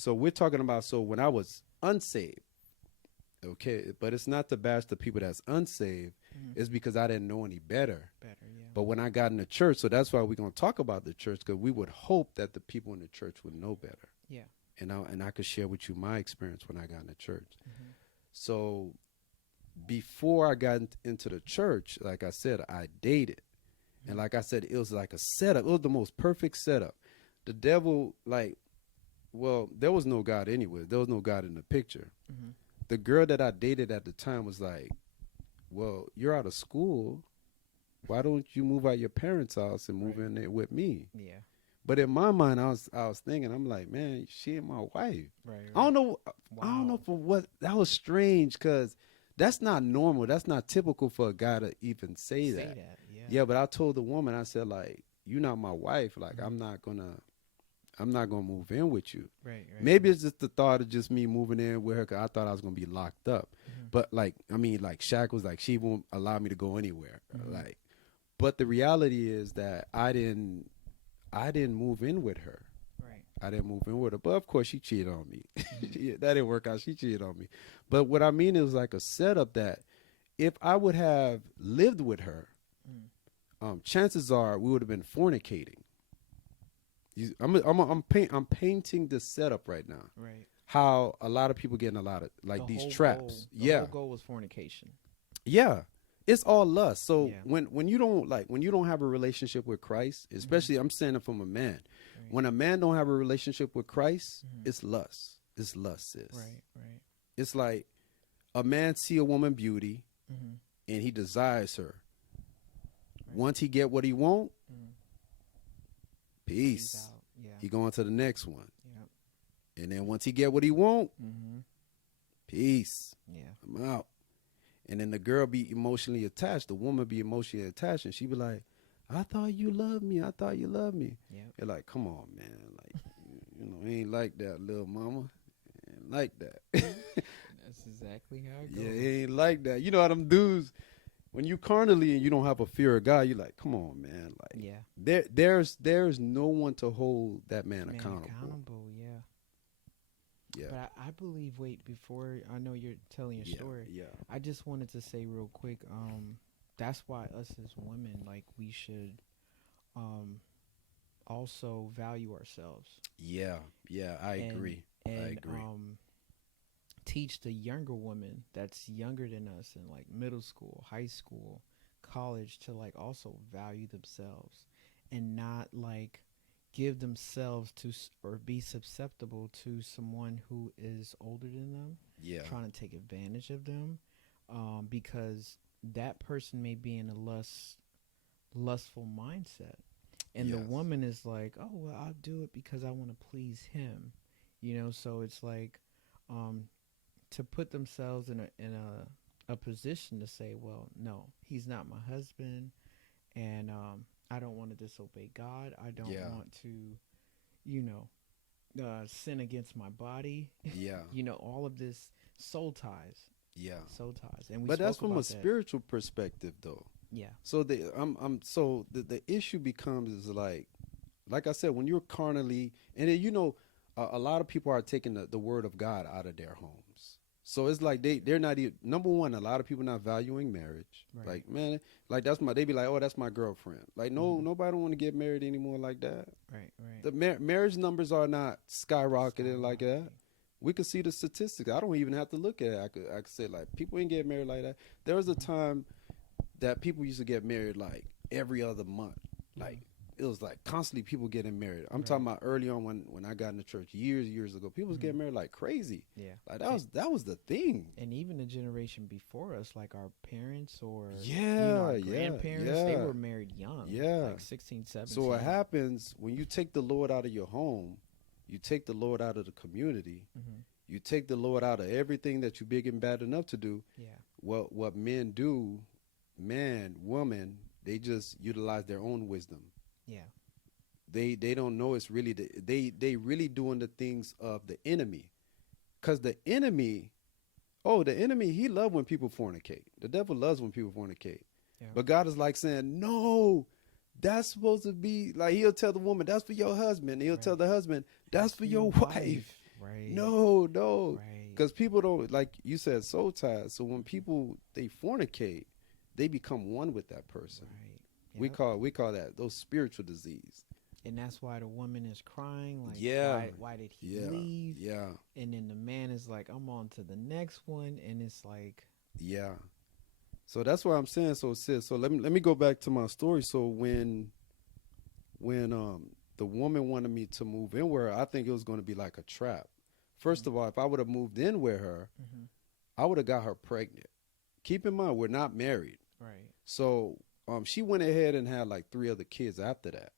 So we're talking about, so when I was unsaved, okay, but it's not to bash the people that's unsaved. It's because I didn't know any better. But when I got in the church, so that's why we're going to talk about the church, because we would hope that the people in the church would know better. Yeah. And I could share with you my experience when I got in the church. So before I got into the church, like I said, I dated. And like I said, it was like a setup. It was the most perfect setup. The devil, like, well, there was no God anyway. There was no God in the picture. The girl that I dated at the time was like, well, you're out of school. Why don't you move out your parents' house and move in there with me? Yeah. But in my mind, I was thinking, I'm like, man, she ain't my wife. Right. I don't know. Wow. I don't know for what. That was strange, because that's not normal. That's not typical for a guy to even say that. Yeah. Yeah, but I told the woman, I said, like, you're not my wife. Like, I'm not gonna move in with you. Right. Maybe it's just the thought of just me moving in with her, because I thought I was gonna be locked up. But like, I mean, like Shaq was like, she won't allow me to go anywhere. Like, but the reality is that I didn't move in with her. Right. I didn't move in with her. But of course, she cheated on me. That didn't work out. She cheated on me. But what I mean is like a setup that if I would have lived with her, chances are we would have been fornicating. I'm painting the setup right now. Right. How a lot of people get in a lot of like these traps. The whole goal was fornication. Yeah. It's all lust. So when you don't have a relationship with Christ, especially I'm saying it from a man. Right. When a man don't have a relationship with Christ, it's lust. It's lust, sis. Right. It's like a man see a woman beauty and he desires her. Right. Once he get what he want, peace. He going to the next one. Yep. And then once he get what he want, peace. Yeah. I'm out. And then the girl be emotionally attached. The woman be emotionally attached, and she be like, "I thought you loved me. I thought you loved me." Yeah. They're like, "Come on, man. Like, it ain't like that, little mama. It ain't like that." That's exactly how it goes. Yeah, it ain't like that. You know how them dudes, when you carnally and you don't have a fear of God, you're like, "Come on, man." Like, there's no one to hold that man accountable. Yeah. But I believe, before I know you're telling your story, I just wanted to say real quick, that's why us as women, like, we should also value ourselves. Yeah, I agree. And teach the younger women that's younger than us in like middle school, high school, college to like also value themselves and not like give themselves to or be susceptible to someone who is older than them, trying to take advantage of them, because that person may be in a lustful mindset, and the woman is like, oh well, I'll do it because I want to please him, so it's like to put themselves in a position to say, well, no, he's not my husband, and I don't want to disobey God. I don't want to, sin against my body. Yeah. All of this soul ties. Yeah. Soul ties. And but that's from a spiritual perspective, though. Yeah. So the issue becomes is like I said, when you're carnally, and then, a lot of people are taking the word of God out of their homes. So it's like they're not even, number one, a lot of people not valuing marriage. Right. Like, man, like they be like, oh, that's my girlfriend. Like, no, nobody don't want to get married anymore like that. Right. The marriage numbers are not skyrocketing like that. We could see the statistics. I don't even have to look at it. I could say, like, people ain't getting married like that. There was a time that people used to get married like every other month. Like, it was like constantly people getting married. I'm talking about early on when I got in the church years ago. People was getting married like crazy. Yeah, like that was the thing. And even the generation before us, like our parents or our grandparents, they were married young. Yeah, like 16, 17. So what happens when you take the Lord out of your home, you take the Lord out of the community, you take the Lord out of everything that you're big and bad enough to do. Yeah. What men do, man, woman, they just utilize their own wisdom. Yeah, they don't know it's really they really doing the things of the enemy, because the enemy he loves when people fornicate. The devil loves when people fornicate, but God is like saying, no, that's supposed to be like, he'll tell the woman that's for your husband, and he'll tell the husband that's for your wife. Right. No, Right. because people don't, like you said, soul ties. So when people they fornicate, they become one with that person. Right. We call that those spiritual disease. And that's why the woman is crying, like, Yeah. why did he Yeah. leave? Yeah. And then the man is like, I'm on to the next one, and it's like, Yeah. So that's why I'm saying, so sis. So let me go back to my story. So when the woman wanted me to move in with her, I think it was going to be like a trap. First of all, if I would have moved in with her, I would have got her pregnant. Keep in mind, we're not married. right, So she went ahead and had like 3 other kids after that.